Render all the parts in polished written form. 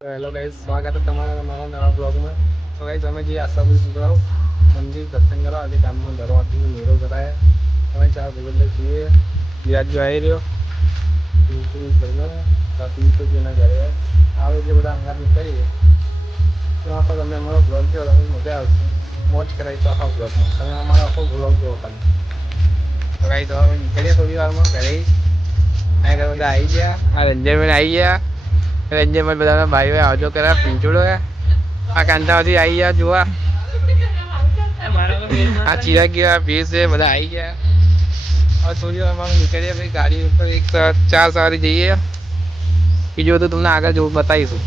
Hello guys, સ્વાગત છે તમારા મારા નવા બ્લોગમાં. તો ગાઈસ, અમે જે આશાપુરી સુધરાવ મંદિર દર્શન કરવા આજે ગામનો દરવાજો મેળો કરાય. અમે ચાર ભાઈબંધો છીએ. વ્યાજ આવી રહ્યો એના ઘરે આવે જે બધા અંગાત નીકળીએ તો આખો તમને અમારો બ્લોગ જો મજા આવશે. મોજ કરાવી તો આખા બ્લોગમાં તમે અમારો આખો બ્લોગ જોવો ખાલી. તો ગાઈસ, તો અમે નીકળીએ થોડી વારમાં ઘરે. આ બધા આવી ગયા. આ રંજનભાઈ આવી ગયા. રંજનભાઈ બધા ભાઈઓ આવજો કર્યા પીંચોડો. આ કાંતામાંથી આવી ગયા જોવા. આ ચિરાગ ગયા પીસ છે બધા આવી ગયા. હવે થોડી વાર નીકળીએ ભાઈ ગાડી ઉપર એક 4 સવારી જઈએ. બીજું બધું તમને આગળ જોવું બતાવીશું.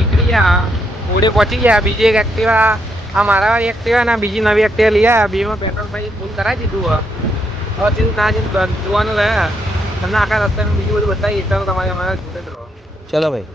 નીકળી ગયા ઓડે પહોંચી ગયા. બીજી એક એક્ટિવા આ મારા વાળી એક્ટિવા ને બીજી નવી એક્ટિવા લઈ આવ્યા. બેમાં પેટ્રોલ ભાઈ ફૂલ કરાવી દીધું. હવે સીધું ના જઈને જોવાનું રહ્યા તમને આખા રસ્તાનું બીજું બધું બતાવીએ તો તમારે અમારા જોડે જ રહો. ચલો ભાઈ.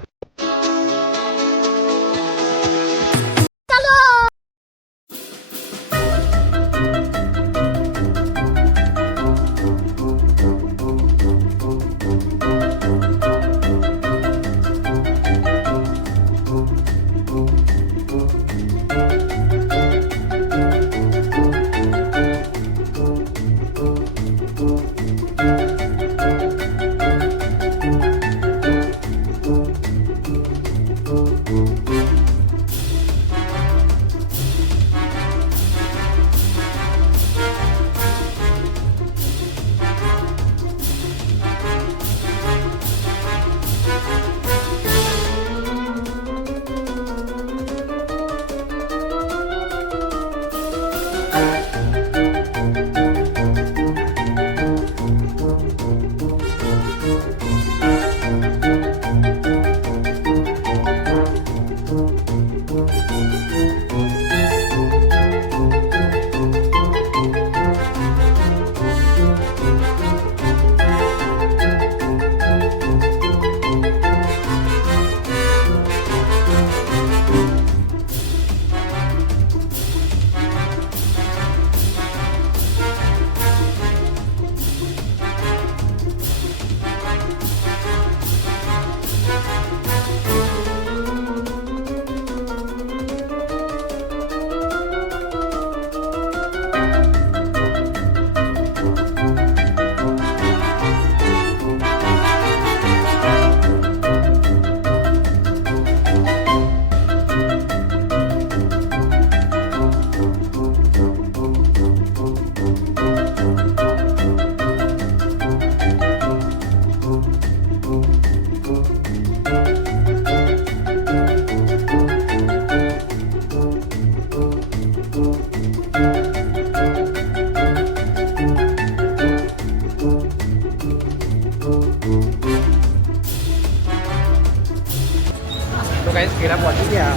તો ગાઈસ કેળા પહોંચી ગયા.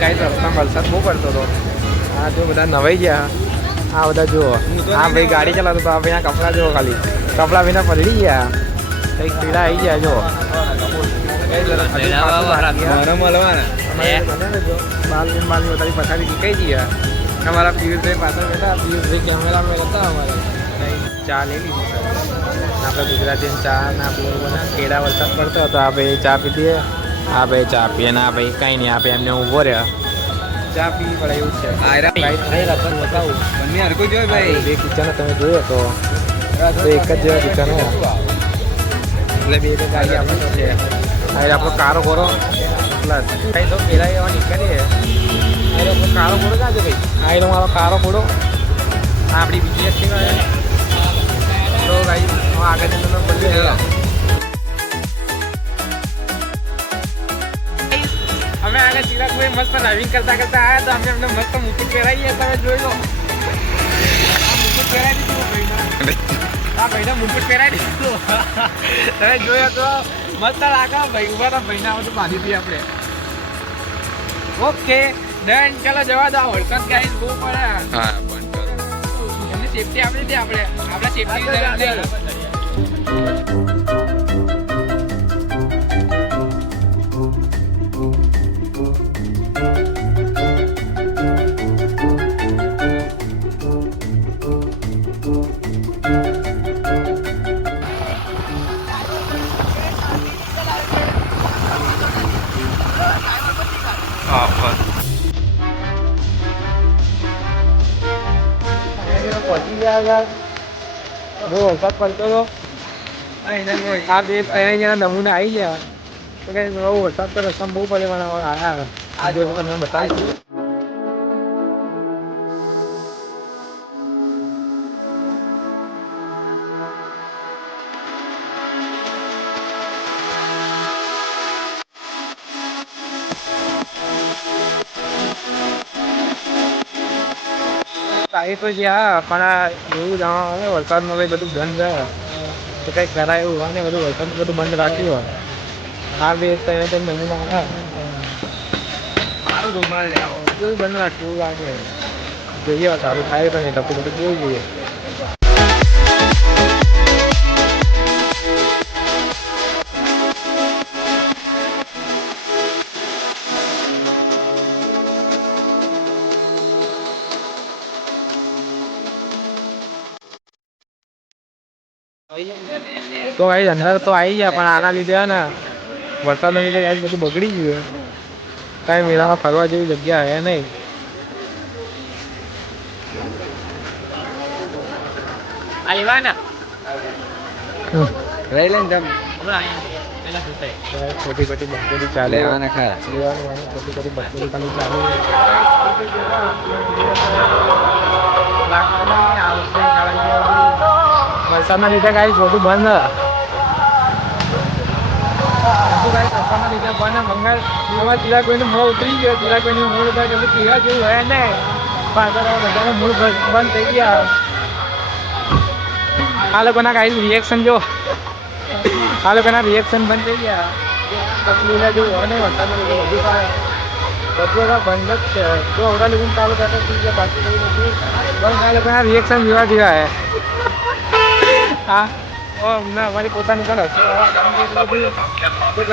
ગાઈસ રસ્તામાં વરસાદ બહુ પડતો હતો. આ જો બધા નવાઈ ગયા. આ બધા જુઓ. આ ભાઈ ગાડી ચલાવતો તો આ ભાઈના કપડાં જુઓ ખાલી. કપડાં ભાઈના પલળી ગયા. કંઈક કેળા આવી ગયા જો. તારી પછાડી નીકળી ગયા. અમારા પિયુષભાઈ પાછળ બેઠા. પિયુષભાઈ કેમેરામેન હતા અમારે. ચા લઈ લીધી આપણે ગુજરાતી ચા ના આપણે કેળા વરસાદ પડતો હતો. આ ભાઈ ચા પીધી. આ ભાઈ ચા પીએ ને આ ભાઈ કઈ નહીં આપે એમને ઊભો રહ્યા. ચા પીવી પડે એવું છે. બતાવું બે કિચન તમે જોયો તો એક જ જેવા કિચન એટલે બે ગાડી આપણને છે. આપણો કારો ઘોડો પ્લસ કઈ તો પેલા એવા નીકળીએ. આપણો કારો ઘોડો ક્યાં છે ભાઈ? આ એનો મારો કારો ઘોડો. આપણી બીજી એક્ટિવા તો ભાઈ આગળ તમે બોલીએ. અમે આગળ ચિરાગભાઈ મસ્ત ડ્રાઇવિંગ કરતા કરતા આવ્યા તો અમે અમને મસ્ત મુકુટ પહેરાવીએ. તમે જોઈ લો મુકુટ પહેરાવી દીધું. આ ભાઈને મુકુટ પહેરાવી દીધું. તમે જોયો તો મસ્ત લાગે ભાઈ. ઉભા હતા ભાઈને આ બધું બાંધી દઈએ આપણે. Okay done. ચાલો જવા દો. વરસાદ ગાઈસ બહુ પડે. હા બંધ કરો. એમની સેફટી આપણી દે. આપણે આપણા સેફટી યાર બહુ વરસાદ પડતો હતો. આ બે અહીંયા નમૂના આવી ગયા તો કઈ બહુ વરસાદ તો રસ્તામાં બહુ પડે પણ આવ્યા આજે તમને બતાવીશું. આવી તો જ્યાં પણ એવું જાણવા વરસાદમાં કંઈ બધું બંધ રહે તો કંઈક કરાય એવું હોય ને બધું વરસાદ બધું બંધ રાખ્યું હોય. હા બે મહિના સારું બંધ રાખ્યું લાગે જોઈએ સારું થાય તો નહીં તો બધું જોઈ જોઈએ. તો ભાઈ અંધાર તો આવી ગયા પણ આના લીધે ને વરસાદના લીધે આજ બધું બગડી ગયું. કાંઈ મેળામાં ફરવા જેવી જગ્યા હે નહીં. ખોટી ખોટી બકરી ચાલે ખોટી ખોટી બકરી ચાલે. વરસાદના લીધે કાંઈ બધું બંધ વરસાદના લીધે બંધ મંગળ તિલા કોઈને મોં ઉતરી ગયો તિલા કોઈને મૂળ ઉતર પીવા જેવું હોય ને બધાને મૂળ બંધ થઈ ગયા. આ લોકોના કાંઈ રિએક્શન જો આ લોકોના રિએક્શન બંધ થઈ ગયા. લીલા જેવું હોય ને વરસાદના લીધે બધું થાય બધું બંધ જ છે. જો અવડા લોકો ચાલુ કરતા બાકી કઈ નથી પણ આ લોકોના રિએક્શન જોવા જેવા હે. હા ના અમારી પોતાની કર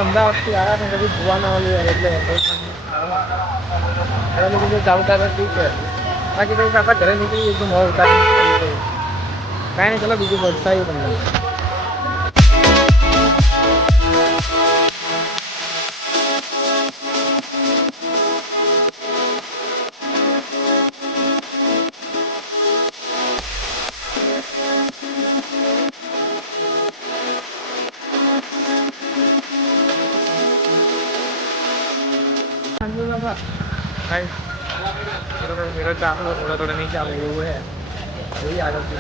અમદાવાદથી આવ્યા ને કદી જોવા ના મળ્યું એટલે ચાલુ થાય ઠીક છે. બાકી કંઈક આપણા ઘરે નીકળી એકદમ મોડું ઉતારી કાંઈ નહીં. ચલો બીજું વરસાયું તમને मेरा चालू थोड़ा थोड़ा नहीं चालू हुआ है वही आदत तो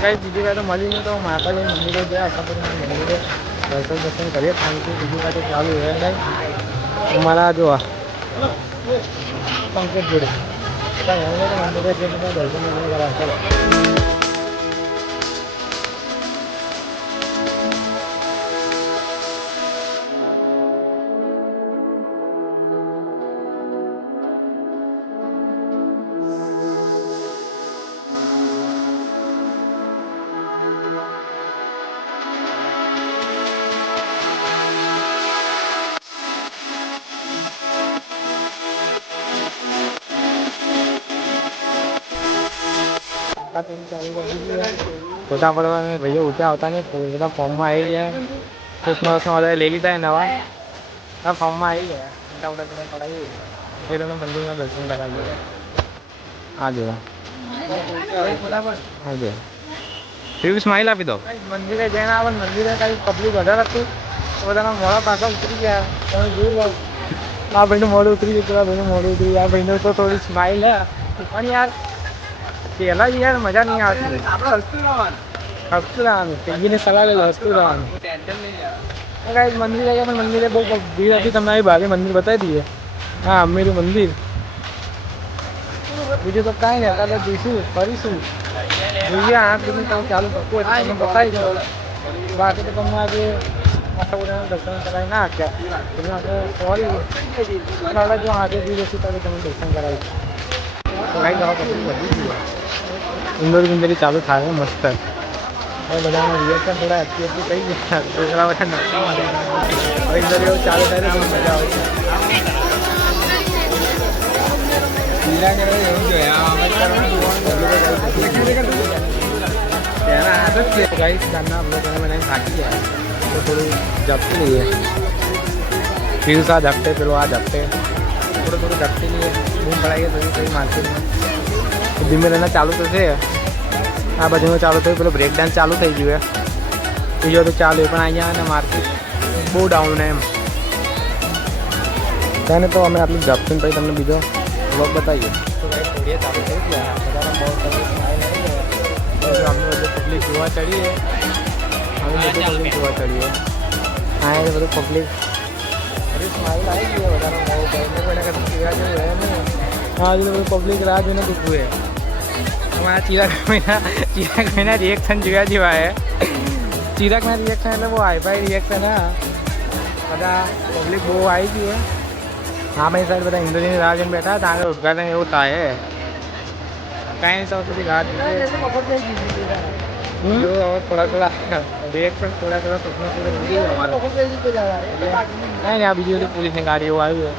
कहीं बीजी बात तो मली नहीं तो माता जी मंदिर गया मंदिर दर्शन करिए शांति बीजी बात चालू है नहीं हमारा जो पंकज जोड़े मंदिर दर्शन नहीं करा चलो. ફોટા પડવા ભાઈઓ ઊંચા આવતા ને બધા ફોર્મમાં આવી ગયા. ક્રિસમસમાં બધા લઈ લીધા નવા આ ફોર્મમાં આવી ગયા. ફોટા ફોટા પડાવી એ તમે મંદિરમાં દર્શન કરાવી હા જોવા હા જો ફ્રી સ્માઇલ આપી દો. મંદિરે જઈને આવે મંદિરે કાંઈ પબ્લિક વધારે હતું તો બધાના મોડા પાછા ઉતરી ગયા. તમે જોઈ લો આ ભાઈનું મોડું ઉતરી ગયું પેલા ભાઈનું મોડું ઉતરી આ ભાઈને તો થોડી સ્માઇલ હે પણ યાર પેલા યાર મજા નહીં આવતી. આપણે હસતું રહેવાનું પેગીને સલાહ લે હસતું રહેવાનું કાંઈ મંદિર આવ્યા પણ મંદિરે બહુ ભીડ હતી. તમને આવી ભાગે મંદિર બતાવી દઈએ. હા અમેરું મંદિર બીજું તો કાંઈ નહીં અત્યારે જઈશું ફરીશું જોઈએ. આ બધું કામ ચાલુ કરતું હોય તમને બતાવી દો. બાકી તો તમને આજે માતાપુરાના દર્શન કરાવી ના આપ્યા તમે આપણે સોરી જો આજે દિવસથી તમે દર્શન કરાવીશું. લાઈટ આવવા પછી બધી જ ઇન્દોર બિંદોરી ચાલુ થાય મસ્ત. હવે બધાના રિએક્શન થોડા અત્યારથી થઈ ગયા છોકરા બધા નક્કી હવે ઇન્દોર એવું ચાલુ થાય તો મજા આવે છે. એવું જોઈએ આદત છે ગાઈસ કારના બ્લોગ મને થાકી જાય તો થોડું ઝપટી લઈએ. ફીલ આ ઝપટે પેલો આ ઝપટે થોડું ઝપટી લઈએ. બૂમ પડાવીએ તો કંઈ માર્કેટમાં ધીમે ધીમે ચાલુ તો છે. આ બાજુનું ચાલુ થયું, પેલું બ્રેક ડાન્સ ચાલુ થઈ ગયું. બીજો તો ચાલુ પણ અહીંયા ને માર્કેટ બહુ ડાઉન એમ. તેને તો અમે આટલું ઝપટીને પછી તમને બીજો બ્લોગ બતાવીએ. તો ભાઈ થોડીએ ચાલુ થઈ ગયા. બધાને બહુ સરસ અમે બધું પબ્લિક જોવા ચડીએ. અમે બધું પબ્લિક જોવા ચડીએ. હા એ બધું પબ્લિક અરે સ્માઈલ આવી ગયો બધાનો બહુ કોઈના કરતા જોયા જેવું ને. હા હજુ બધું પબ્લિક રાહ જોઈને દુખવું એ. અમારા ચિરાગ ભાઈના રિએક્શન જોયા જેવા હે. ચિરાગના રિએક્શન એટલે બહુ હાઈફાઈ રિએક્શન હા. બધા પબ્લિક બહુ આવી ગયું. હા ભાઈ સાઈડ બધા ઇન્દ્રજીની રાહ જોઈને બેઠા હતા. આગળ ઉદઘાટન એવું થાય કાંઈ નહીં તો સુધી રાહ જોઈએ. થોડા રિએક્શન થોડા કાંઈ નહીં. આ બીજી બધી પોલીસની ગાડીઓ આવી હોય.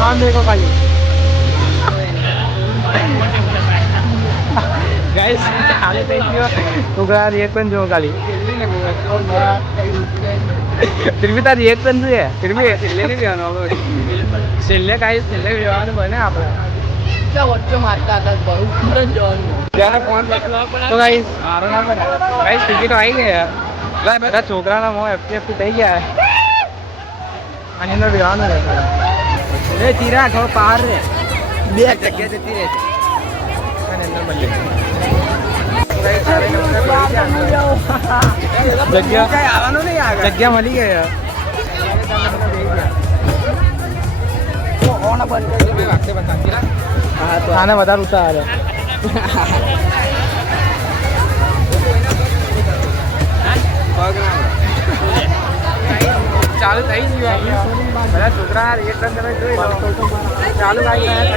हाँ देखो भाई गाइस आगे देखियो तो का रिएक्शन जो खाली फिर भी तार रिएक्शन છે फिर भी છેલ્લે નહીં બેવાનો છેલ્લે ગાइस છેલ્લે બેવાનો બને આપણે क्या वच्चो मारता था बहुत जरा फोन तो गाइस मारो ना गाइस टिकट આવી ગયા લાય બધા છોકરાના મો એફએફ થઈ ગયા આની અંદર બેવાનો રહેતો એ ચીરા થોડો પાર રે બે જગ્યા જતી રહે છે અને અંદર મળી જગ્યા કઈ આવવાનું નહીં આગળ જગ્યા મળી ગઈ ઓના બંધ કરી વાગતે બતા ચીરા હા તો આને વધારે ઉતાર ચાલુ થઈ ગયું બધા છોકરા રિએક્શન તમે જોઈ લો ચાલુ થઈ ગયું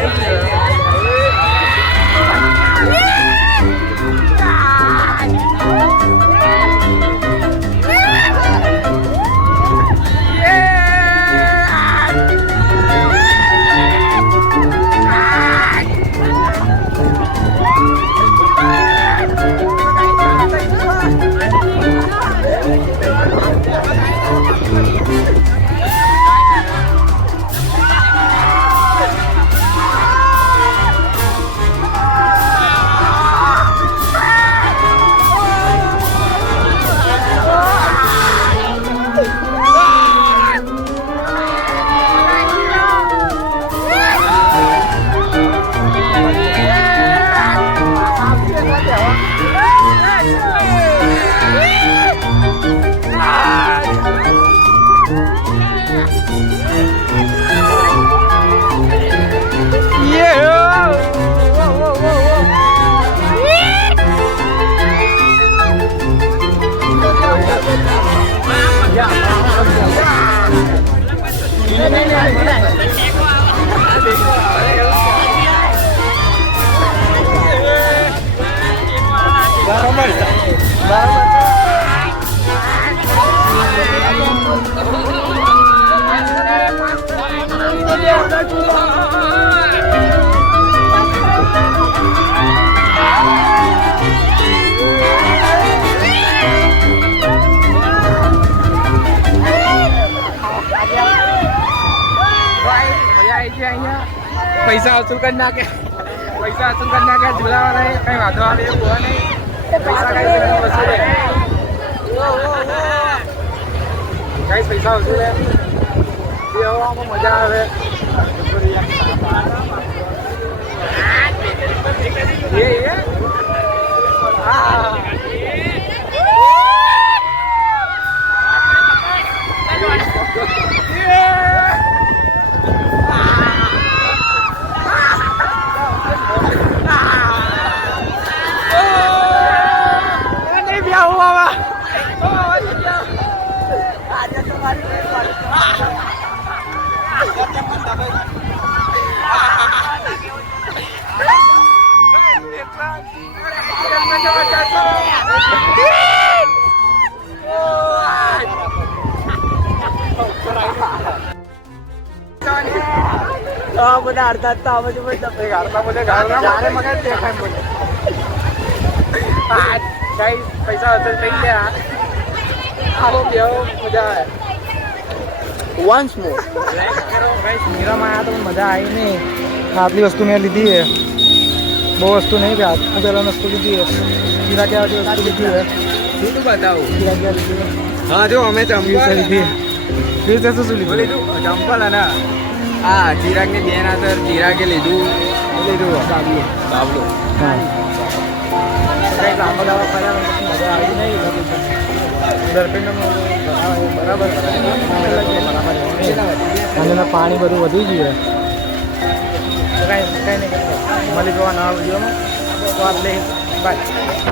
पैसा वसूल करना के झूला वाला है कहीं वादो वाले हुआ नहीं पैसा कहीं वसूल है गाइस पैसा वसूल है ये हो हमको मजा आवे ये મને અડધા તો આવે છે ભાઈ અડધા મને જ્યારે મગજ દેખાય મને હા કઈ પૈસા વસૂલ થઈ ગયા આવો બેહો મજા આવે વન્સ મોર મીરામાં આવ્યા તો મજા આવી નહીં આટલી વસ્તુ મેં લીધી છે બહુ વસ્તુ નહીં કે હું પહેલાં વસ્તુ લીધી છે હીરા ક્યાં વસ્તુ લીધી છે શું બતાવું હીરા ક્યાં લીધી હા જો અમે ચંપલ લીધી ફીર શું શું લીધું ચંપલ અને હા ચિરાગની બેન હતા ચિરાગે લીધું બાબલો હા કંઈ લાંબા લાંબા ફર્યા પછી મજા આવી નહીં બરાબર અને પાણી બધું વધી ગયું કંઈ નહીં મળી જવા નવા વિડીયોમાં તો આપણે બાય